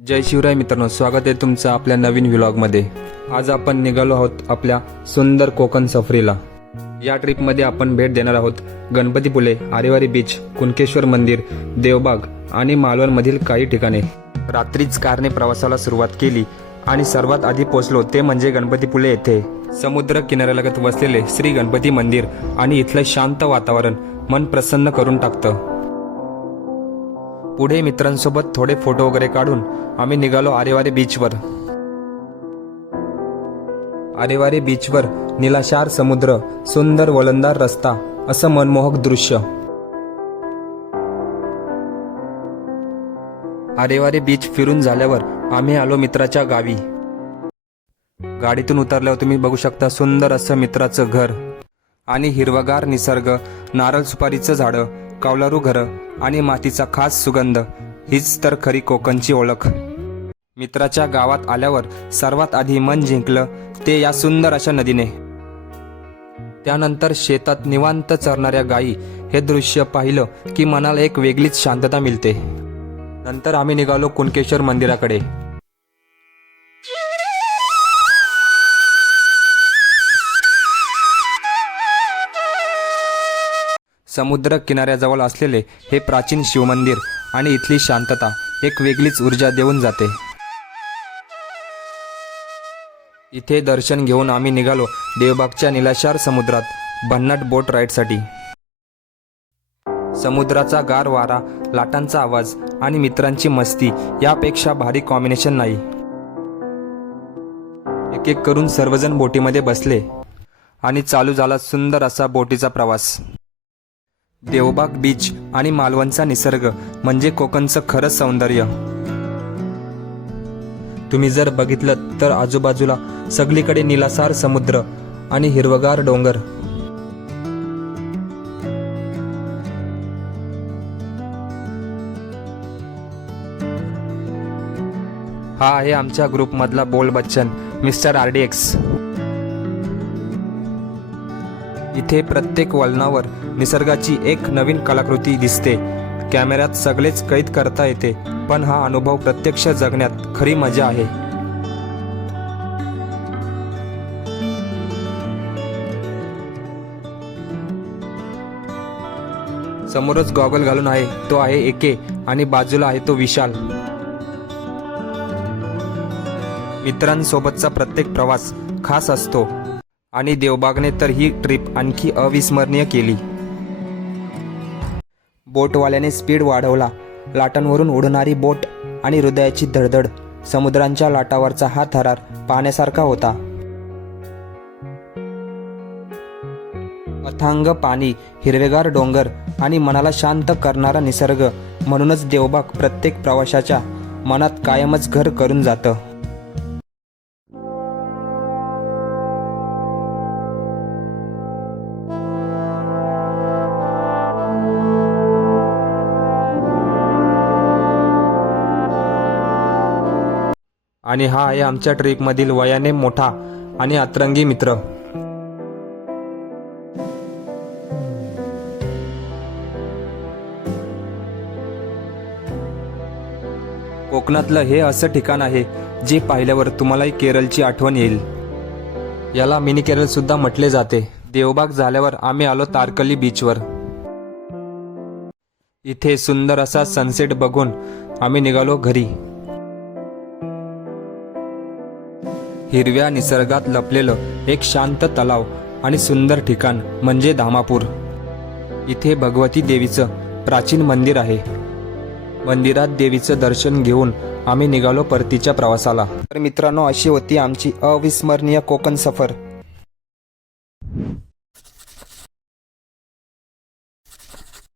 जय शिवराय मित्रांनो, स्वागत आहे तुमचं आपल्या नवीन व्लॉगमध्ये। आज आपण निघालो आहोत आपल्या सुंदर कोकण सफरीला। या ट्रिपमध्ये आपण भेट देणार आहोत गणपतीपुळे, आरेवारी बीच, कुणकेश्वर मंदिर, देवबाग आणि मालवणमधील काही ठिकाणे। रात्रीच कारने प्रवासाला सुरुवात केली आणि सर्वात आधी पोहोचलो ते म्हणजे गणपतीपुळे येथे। समुद्र किनाऱ्यालगत वसलेले श्री गणपती मंदिर आणि इथलं शांत वातावरण मन प्रसन्न करून टाकतं। पुढे मित्रांसोबत थोडे फोटो वगैरे काढून आम्ही निघालो आरेवारी बीचवर। आरेवारी बीचवर निलाशार समुद्र, सुंदर वलंदार रस्ता, असं मनमोहक दृश्य। आरेवारी बीच फिरून झाल्यावर आम्ही आलो मित्राच्या गावी। गाडीतून उतरल्यावर तुम्ही बघू शकता सुंदर असं मित्राचं घर आणि हिरवागार निसर्ग, नारळ सुपारीचं झाडं, कौलारू घरं आणि मातीचा खास सुगंध, हीच तर खरी कोकणची ओळख। मित्राच्या गावात आल्यावर सर्वात आधी मन जिंकलं ते या सुंदर अशा नदीने। त्यानंतर शेतात निवांत चरणाऱ्या गायी, हे दृश्य पाहिलं की मनाला एक वेगळीच शांतता मिळते। नंतर आम्ही निघालो कुणकेश्वर मंदिराकडे। समुद्र किनाऱ्याजवळ असलेले हे प्राचीन शिवमंदिर आणि इथली शांतता एक वेगळीच ऊर्जा देऊन जाते। इथे दर्शन घेऊन आम्ही निघालो देवबागच्या निलाशार समुद्रात भन्नाट बोट राईडसाठी। समुद्राचा गार वारा, लाटांचा आवाज आणि मित्रांची मस्ती यापेक्षा भारी कॉम्बिनेशन नाही। एक एक करून सर्वजण बोटीमध्ये बसले आणि चालू झाला सुंदर असा बोटीचा प्रवास। देवबाग बीच आणि मालवणचा निसर्ग म्हणजे कोकणचं खरं सौंदर्य। तुम्ही जर बघितलं तर आजूबाजूला सगळीकडे निलासार समुद्र आणि हिरवगार डोंगर। हा आहे आमच्या ग्रुपमधला बोल बच्चन, मिस्टर RDX। इथे प्रत्येक वळणावर निसर्गाची एक नवीन कलाकृती दिसते। कॅमेऱ्यात सगळेच कैद करता येते, पण हा अनुभव प्रत्यक्ष जगण्यात खरी मजा आहे। समोरच गॉगल घालून आहे तो आहे एके आणि बाजूला आहे तो विशाल। मित्रांसोबतचा प्रत्येक प्रवास खास असतो आणि देवबागने तर ही ट्रिप आणखी अविस्मरणीय केली। बोटवाल्याने स्पीड वाढवला, लाटांवरून उडणारी बोट आणि हृदयाची धडधड, समुद्रांच्या लाटावरचा हा थरार पाहण्यासारखा होता। अथांग पाणी, हिरवेगार डोंगर आणि मनाला शांत करणारा निसर्ग, म्हणूनच देवबाग प्रत्येक प्रवाशाच्या मनात कायमच घर करून जातं। आणि हा आहे आमच्या ट्रिपमधील वयाने मोठा आणि अतरंगी मित्र। कोकणातलं हे असं ठिकाण आहे जे पाहिल्यावर तुम्हालाही केरळची आठवण येईल। याला मिनी केरळ सुद्धा म्हटले जाते। देवबाग झाल्यावर आम्ही आलो तारकर्ली बीचवर। इथे सुंदर असा सनसेट बघून आम्ही निघालो घरी। हिरव्या निसर्गात लपलेलं एक शांत तलाव आणि सुंदर ठिकाण म्हणजे धामापूर। इथे भगवती देवीचं प्राचीन मंदिर आहे। मंदिरात देवीचं दर्शन घेऊन आम्ही निघालो परतीच्या प्रवासाला। तर मित्रांनो, अशी होती आमची अविस्मरणीय कोकण सफर।